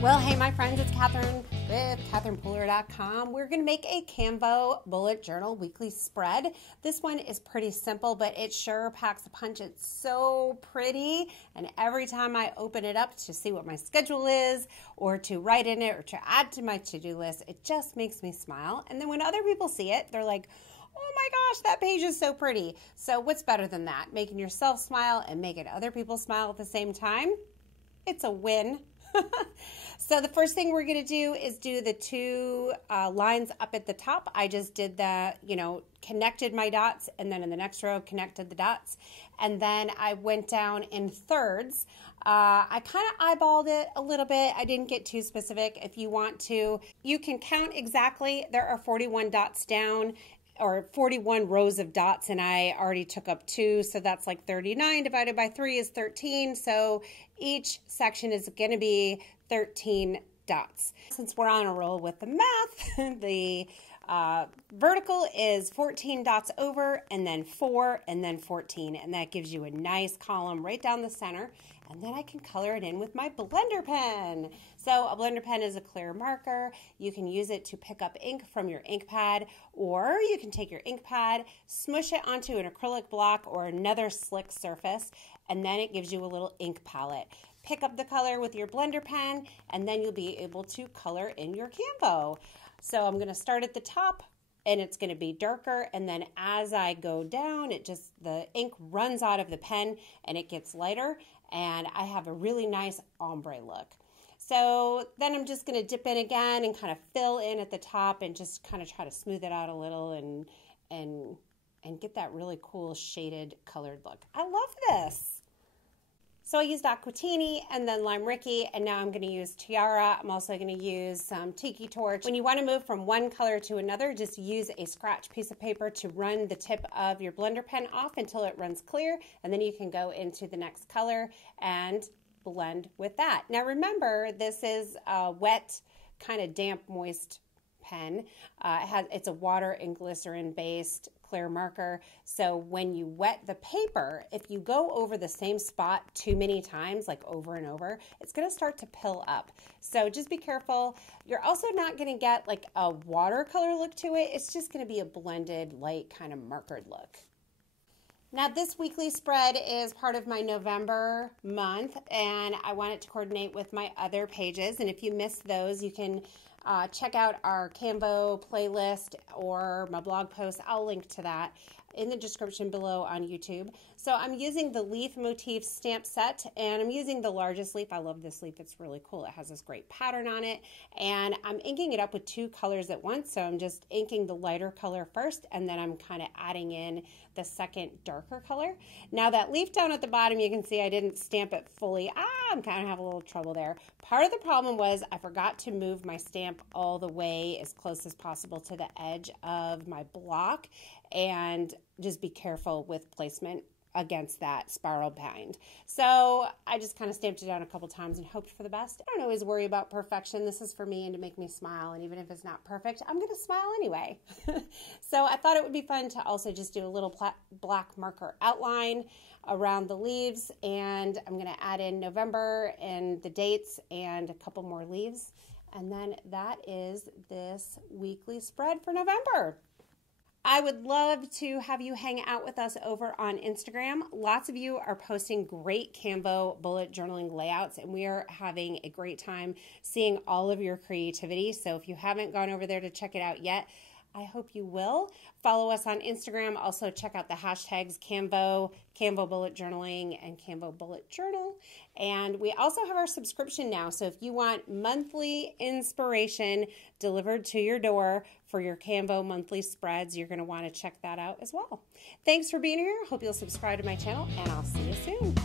Well, hey, my friends, it's Catherine with CatherinePooler.com. We're going to make a Canvo Bullet Journal weekly spread. This one is pretty simple, but it sure packs a punch. It's so pretty, and every time I open it up to see what my schedule is, or to write in it, or to add to my to-do list, it just makes me smile. And then when other people see it, they're like, oh my gosh, that page is so pretty. So what's better than that? Making yourself smile and making other people smile at the same time? It's a win. So the first thing we're going to do is do the two lines up at the top. I just did the, connected my dots, and then in the next row connected the dots. And then I went down in thirds. I kind of eyeballed it a little bit. I didn't get too specific. If you want to, you can count exactly. There are 41 dots down, or 41 rows of dots, and I already took up 2, so that's like 39 divided by 3 is 13, so each section is going to be 13 dots. Since we're on a roll with the math, the vertical is 14 dots over, and then 4, and then 14, and that gives you a nice column right down the center. And then I can color it in with my blender pen. So a blender pen is a clear marker. You can use it to pick up ink from your ink pad, or you can take your ink pad, smush it onto an acrylic block or another slick surface, and then it gives you a little ink palette. Pick up the color with your blender pen, and then you'll be able to color in your Canvo. So I'm going to start at the top, and it's going to be darker, and then as I go down, the ink runs out of the pen and it gets lighter, and I have a really nice ombre look. So then I'm just going to dip in again and kind of fill in at the top and just kind of try to smooth it out a little and get that really cool shaded colored look. I love this. So I used Aquatini and then Lime Ricky, and now I'm going to use Tiara. I'm also going to use some Tiki Torch. When you want to move from one color to another, just use a scratch piece of paper to run the tip of your blender pen off until it runs clear, and then you can go into the next color and blend with that. Now remember, this is a wet, kind of damp, moist pen. It's a water and glycerin based clear marker, so when you wet the paper, if you go over the same spot too many times, like over and over, it's going to start to pill up. So just be careful. You're also not going to get like a watercolor look to it. It's just going to be a blended, light, kind of markered look. Now this weekly spread is part of my November month, and I want it to coordinate with my other pages, and if you missed those, you can check out our Canvo playlist or my blog post. I'll link to that in the description below on YouTube. So I'm using the leaf motif stamp set, and I'm using the largest leaf. I love this leaf. It's really cool. It has this great pattern on it, and I'm inking it up with 2 colors at once. So I'm just inking the lighter color first, and then I'm kind of adding in the second darker color. Now that leaf down at the bottom, you can see I didn't stamp it fully. I'm kind of having a little trouble there. Part of the problem was I forgot to move my stamp all the way as close as possible to the edge of my block, and just be careful with placement against that spiral bind. So I just kind of stamped it down a couple times and hoped for the best. I don't always worry about perfection. This is for me and to make me smile, and even if it's not perfect, I'm going to smile anyway. So I thought it would be fun to also just do a little black marker outline around the leaves, and I'm going to add in November and the dates and a couple more leaves, and then that is this weekly spread for November. I would love to have you hang out with us over on Instagram. Lots of you are posting great Canvo bullet journaling layouts, and we are having a great time seeing all of your creativity. So if you haven't gone over there to check it out yet, I hope you will. Follow us on Instagram. Also check out the hashtags Canvo Bullet Journaling, and Canvo Bullet Journal. And we also have our subscription now. So if you want monthly inspiration delivered to your door for your Canvo monthly spreads, you're going to want to check that out as well. Thanks for being here. Hope you'll subscribe to my channel, and I'll see you soon.